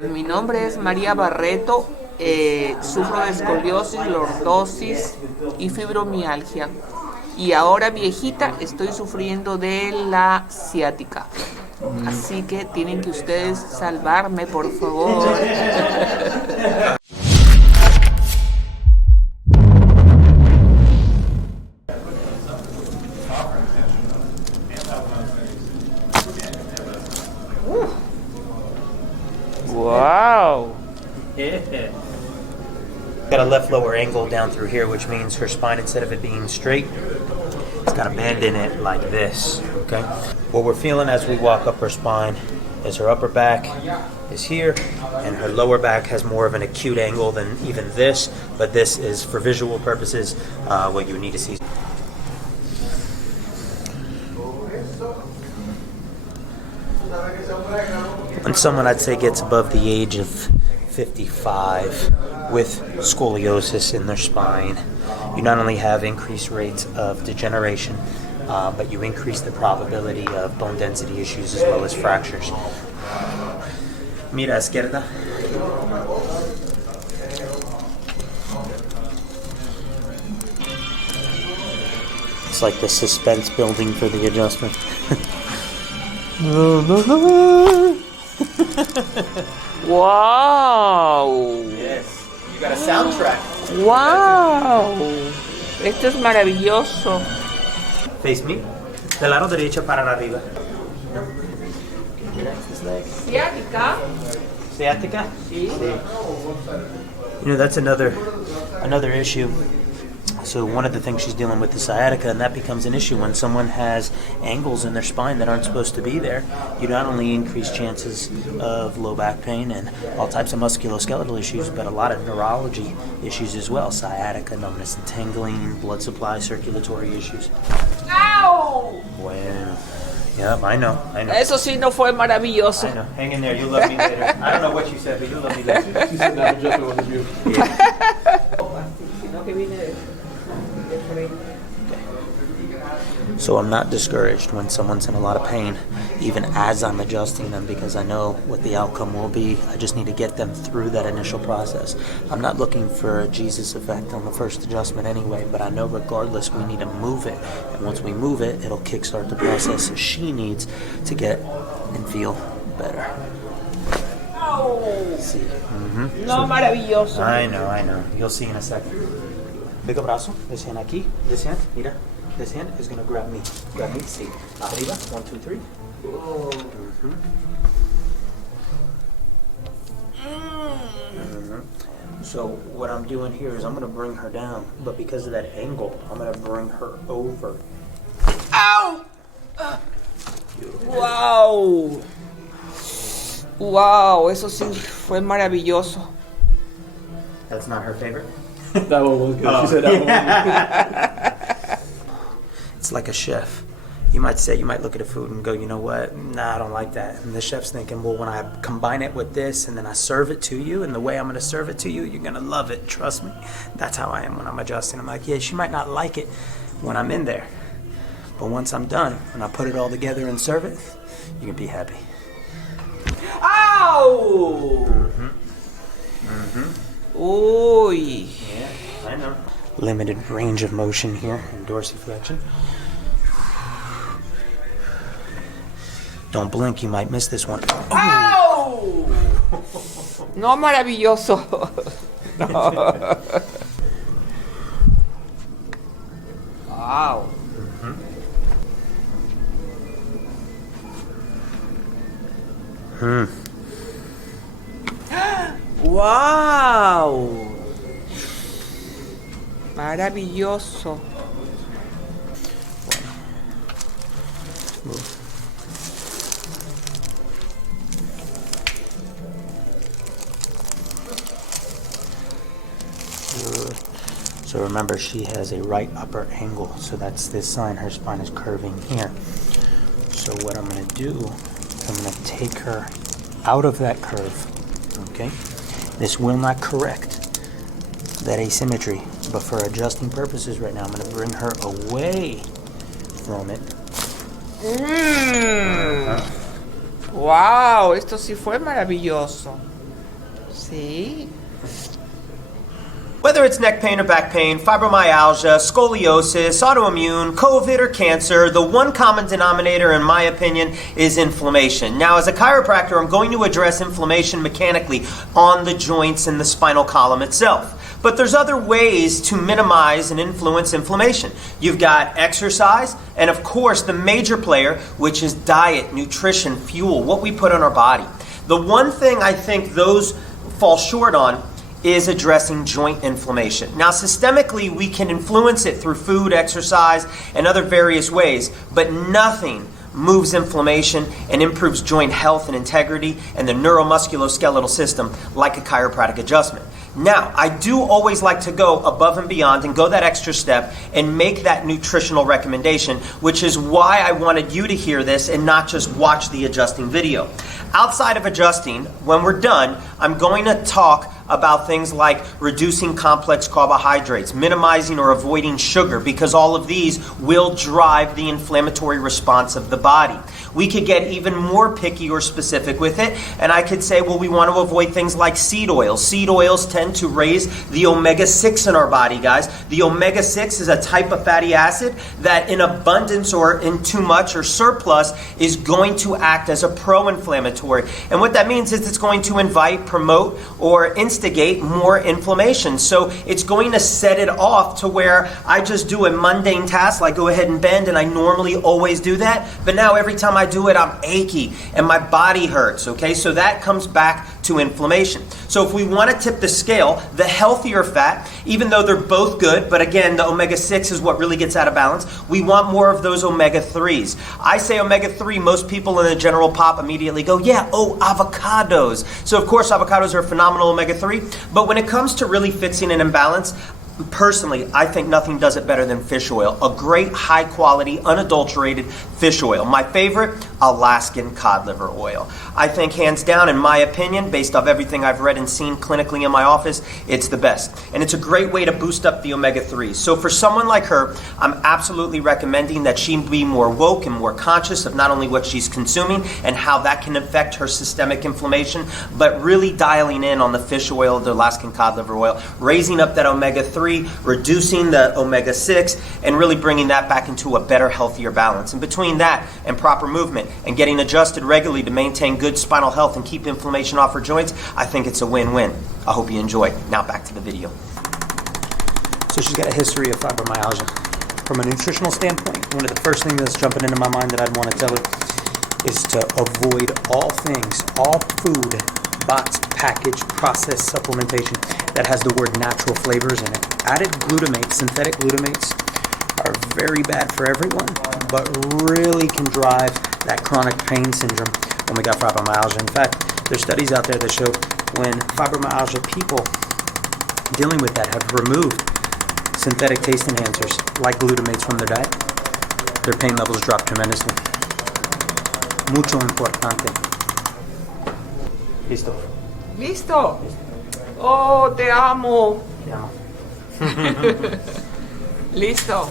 Mi nombre es María Barreto, sufro de escoliosis, lordosis y fibromialgia. Y ahora, viejita, estoy sufriendo de la ciática. Así que tienen que ustedes salvarme, por favor. Wow. Yeah. Got a left lower angle down through here, which means her spine, instead of it being straight, it's got a bend in it like this, okay? What we're feeling as we walk up her spine is her upper back is here, and her lower back has more of an acute angle than even this, but this is, for visual purposes, what you need to see. When someone, I'd say, gets above the age of 55 with scoliosis in their spine, you not only have increased rates of degeneration, but you increase the probability of bone density issues as well as fractures. Mira izquierda. It's like the suspense building for the adjustment. Wow. Yes, you got a soundtrack. Wow. Esto es maravilloso. Face me. Del lado derecho para arriba. Ciática. Sciatica? Sí. You know, that's another issue. So one of the things she's dealing with is sciatica, and that becomes an issue when someone has angles in their spine that aren't supposed to be there. You not only increase chances of low back pain and all types of musculoskeletal issues, but a lot of neurology issues as well. Sciatica, numbness and tingling, blood supply, circulatory issues. ¡Au! Bueno. Yep, I know. Eso sí no fue maravilloso. I know. Hang in there. You'll love me later. I don't know what you said, but you'll love me later. She said that adjustment was you. So I'm not discouraged when someone's in a lot of pain, even as I'm adjusting them, because I know what the outcome will be. I just need to get them through that initial process. I'm not looking for a Jesus effect on the first adjustment anyway, but I know regardless we need to move it. And once we move it, it'll kickstart the process she needs to get and feel better. See. Mm-hmm. No, maravilloso. I know. You'll see in a second. Big abrazo. This hand aquí. This hand, mira. This hand is going to grab me. Grab me. See. Arriba. 1, 2, 3. Mm-hmm. Mm-hmm. So what I'm doing here is I'm going to bring her down, but because of that angle, I'm going to bring her over. ¡Au! ¡Wow! ¡Wow! Eso sí fue maravilloso. That's not her favorite? That one was good. Oh. She said that one. It's like a chef. You might look at a food and go, you know what? Nah, I don't like that. And the chef's thinking, well, when I combine it with this and then I serve it to you, and the way I'm going to serve it to you, you're going to love it. Trust me. That's how I am when I'm adjusting. I'm like, yeah, she might not like it when I'm in there, but once I'm done and I put it all together and serve it, you can be happy. ¡Au! Uy. Yeah, I know. Limited range of motion here in dorsiflexion. Don't blink, you might miss this one. ¡Au! No, maravilloso. No. Wow. Wow. Maravilloso. So remember, she has a right upper angle, so that's this sign her spine is curving here. So what I'm going to do, I'm going to take her out of that curve, okay? This will not correct that asymmetry, but for adjusting purposes right now, I'm going to bring her away from it. Wow, esto sí fue maravilloso. Sí. Whether it's neck pain or back pain, fibromyalgia, scoliosis, autoimmune, COVID, or cancer, the one common denominator, in my opinion, is inflammation. Now, as a chiropractor, I'm going to address inflammation mechanically on the joints and the spinal column itself. But there's other ways to minimize and influence inflammation. You've got exercise, and of course, the major player, which is diet, nutrition, fuel, what we put on our body. The one thing I think those fall short on is addressing joint inflammation. Now, systemically, we can influence it through food, exercise, and other various ways, but nothing moves inflammation and improves joint health and integrity and the neuromusculoskeletal system like a chiropractic adjustment. Now, I do always like to go above and beyond and go that extra step and make that nutritional recommendation, which is why I wanted you to hear this and not just watch the adjusting video. Outside of adjusting, when we're done, I'm going to talk about things like reducing complex carbohydrates, minimizing or avoiding sugar, because all of these will drive the inflammatory response of the body. We could get even more picky or specific with it, and I could say, well, we want to avoid things like seed oils. Seed oils tend to raise the omega-6 in our body, guys. The omega-6 is a type of fatty acid that in abundance or in too much or surplus is going to act as a pro-inflammatory. And what that means is it's going to invite, promote, or instigate more inflammation. So it's going to set it off to where I just do a mundane task, like go ahead and bend, and I normally always do that. But now every time I do it, I'm achy and my body hurts, okay? So that comes back to inflammation. So if we want to tip the scale, the healthier fat, even though they're both good, but again, the omega-6 is what really gets out of balance, we want more of those omega-3s. I say omega-3, most people in the general pop immediately go, yeah, avocados. So of course, avocados are phenomenal omega-3, but when it comes to really fixing an imbalance, personally, I think nothing does it better than fish oil. A great, high-quality, unadulterated fish oil. My favorite, Alaskan cod liver oil. I think, hands down, in my opinion, based off everything I've read and seen clinically in my office, it's the best. And it's a great way to boost up the omega-3s. So for someone like her, I'm absolutely recommending that she be more woke and more conscious of not only what she's consuming and how that can affect her systemic inflammation, but really dialing in on the fish oil, the Alaskan cod liver oil, raising up that omega-3, reducing the omega-6, and really bringing that back into a better, healthier balance. And between that and proper movement and getting adjusted regularly to maintain good spinal health and keep inflammation off her joints, I think it's a win-win. I hope you enjoy. Now back to the video. So she's got a history of fibromyalgia. From a nutritional standpoint, one of the first things that's jumping into my mind that I'd want to tell her is to avoid all things, all food, box, packaged, processed supplementation that has the word natural flavors in it. Added glutamate, synthetic glutamates, are very bad for everyone, but really can drive that chronic pain syndrome when we got fibromyalgia. In fact, there's studies out there that show when fibromyalgia people dealing with that have removed synthetic taste enhancers like glutamates from their diet, their pain levels drop tremendously. Mucho importante. Listo. ¿Listo? Oh, te amo. Te amo. Listo.